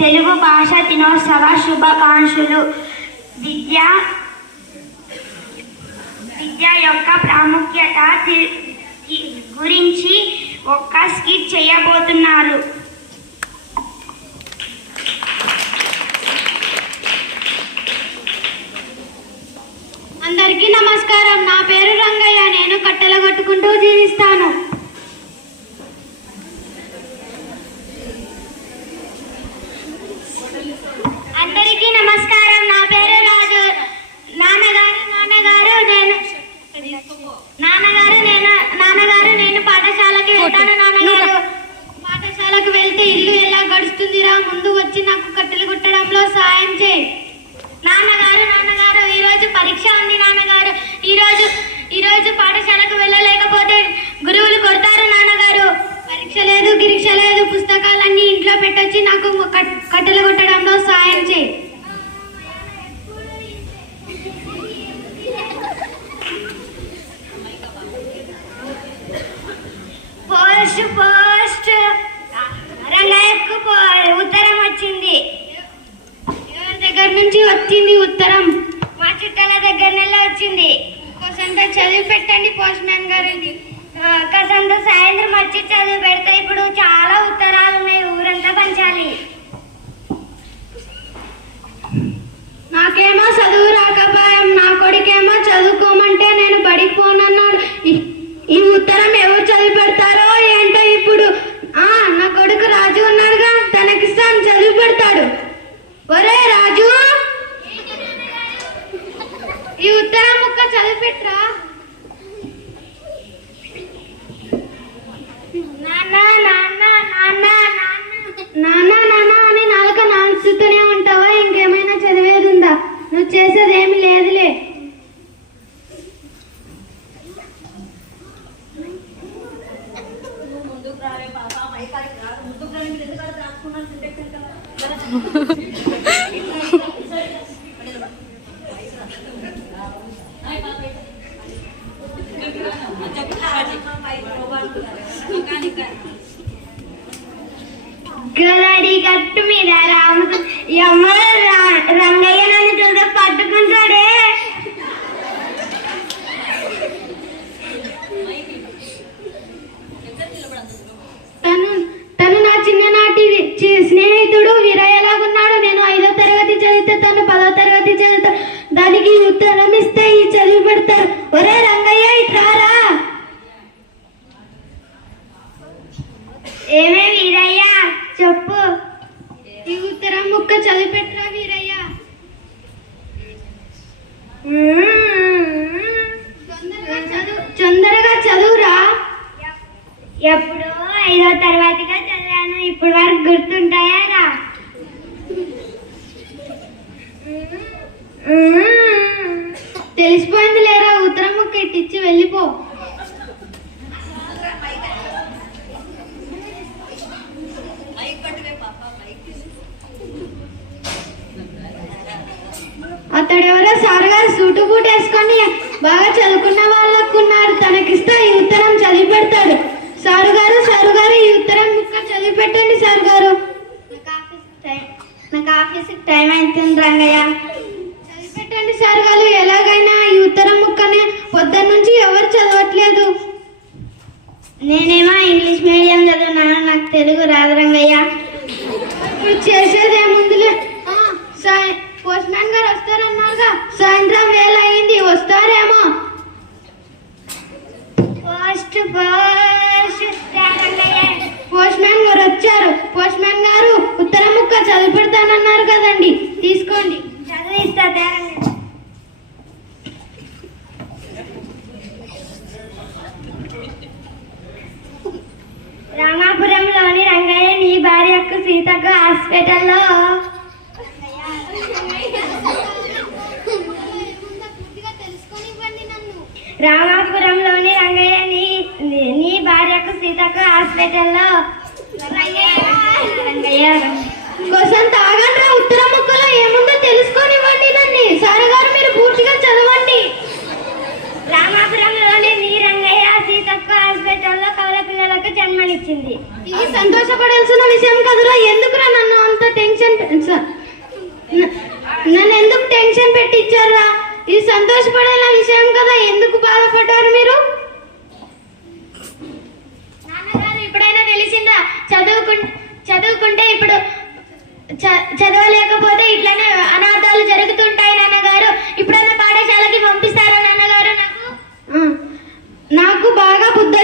తెలుగు భాష దినోత్సవ శుభాకాంక్షలు. విద్య యొక్క ప్రాముఖ్యత గురించి ఒక స్కిట్ చేయబోతున్నారు. అందరికీ నమస్కారం. నా పేరు రంగయ్య. నేను కట్టెలు కట్టుకుంటూ జీవిస్తాను. అందరికీ నమస్కారం. నా పేరు రాజు. నాన్నగారు నేను పాఠశాలకి వెళ్తాను. పాఠశాలకు వెళ్తే ఇల్లు ఎలా గడుస్తుందిరా? ముందు వచ్చి నాకు కట్టెలు కుట్టడంలో సాయం చేయి. నాన్నగారు ఈరోజు పరీక్ష ఉంది. నాన్నగారు ఈరోజు పాఠశాలకు వెళ్ళలేకపోతే గురువులు కొడతారు. నాన్నగారు పరీక్ష లేదు, గిరీక్ష లేదు, పుస్తకాలన్నీ ఇంట్లో పెట్టొచ్చి నాకు కట్టెలు కొట్టడంలో సాయం చేయి. పోస్ట్ రంగయ్యకు ఉత్తరం వచ్చింది. ఎవరి దగ్గర నుంచి వచ్చింది ఉత్తరం? మా చుట్టాల దగ్గర వచ్చింది. కాసంత చదివి పెట్టండి పోస్ట్ మ్యాన్ గారండి. కాసంత సాయంత్రం వచ్చి చదివి పెడితే ఇప్పుడు చాలా ఉత్తరాలు ఉన్నాయి, ఊరంతా పంచాలి. నాకేమో చదువు రాకపోయాం, నా కొడుకేమో చదువుకోమంటే నేను బడికి పోనన్నాడు. ఈ ఉత్తరం ఎవరు చదివి పెడతారో ఏంటో ఇప్పుడు. నా కొడుకు రాజు ఉన్నాడుగా, తనకిస్తాను, చదివి పెడతాడు. ఒరే రాజు, ఈ ఉత్తరం ముక్క చదివి పెట్టరా. నాన్న అని నాలుక నాలుస్తూనే ఉంటావా? ఇంకేమైనా చదివేది ఉందా? నువ్వు చేసేదేమి లేదులే. గలడి గట్టు మీద రాముడు రంగయ్య నన్ను చూడ పట్టుకుంటాడే. తను నా చిన్ననాటి స్నేహితుడు వీరయ్యలాగున్నాడు. నేను 5వ తరగతి చదివితే తను 10వ తరగతి చదువుతాడు. దానికి ఉత్తరం ఇస్తే ఈ చదివి పెడతారు. ఒరే రంగయ్య, ఇట్రారా. ఏమే వీరయ్య, చెప్పు. ఈ ఉత్తరం ముక్క చదివి పెట్టరా వీరయ్య. తొందరగా చదువురా. ఎప్పుడో 5వ తరగతిగా చదివాను, ఇప్పుడు వరకు గుర్తుంటాయా రా? తెలిసిపోయింది లేరా. ఉత్తరం ముక్క ఇట్టిచ్చి వెళ్ళిపో. అతడెవరో సార్ గారు సూటు బూట్ వేసుకొని బాగా చదువుకున్న వాళ్ళకున్నారు. తనకిస్తే ఈ ఉత్తరం చదివి పెడతాడు. సారు గారు ఈ ఉత్తరం ముక్క చదివి పెట్టండి. సారు గారు, నాకు ఆఫీస్కి టైం అవుతుంది. రంగయ్య, చదివి పెట్టండి సార్ గారు. ఎలాగైనా ఈ ఉత్తరం ముక్కనే పొద్దున్న నుంచి ఎవరు చదవట్లేదు. నేనేమో ఇంగ్లీష్ మీడియం చదివినాను, నాకు తెలుగు రాదు రంగయ్య. ఇప్పుడు చేసేదేముందులే. పోస్ట్ మ్యాన్ గారు వస్తారన్నారుగా, సాయంత్రం వేళ అయింది, వస్తారేమో. పోస్ట్ మ్యాన్ గారు వచ్చారు. పోస్ట్ మ్యాన్ గారు ఉత్తరం ముక్క చదివి పెడతానన్నారు కదండి, తీసుకోండి. చదివిస్తా. రామాపురంలోని రంగయ్య నీ భార్యకు సీతకు హాస్పిటల్లో రామాపురంలోని రంగయ్య నీ భార్యకు సీతకు హాస్పిటల్లో. కోసం తాగండి. ఉత్తరం ముక్కలో ఏముందో తెలుసుకొనివ్వండి నన్ను. సార్ గారు మీరు పూర్తిగా చదవండి. రామాపురంలోని నీ రంగయ్య సీతకు హాస్పిటల్లో కవల పిల్లలకు జన్మనిచ్చింది. ఇది సంతోషపడాల్సిన విషయం కదురా. ఎందుకురా నన్ను అంత నన్ను ఎందుకు టెన్షన్ పెట్టించారా? ఇది సంతోషపడేలా విషయం కదా, ఎందుకు బాధపడ్డారు మీరు? నాన్నగారు ఇప్పుడైనా తెలిసిందా? చదువుకుంటే ఇప్పుడు చదవలేకపోతే ఇట్లనే అనాథాలు జరుగుతుంటాయి నాన్నగారు. ఇప్పుడైనా పాఠశాలకి పంపిస్తారా నాన్నగారు? నాకు బాగా బుద్ధి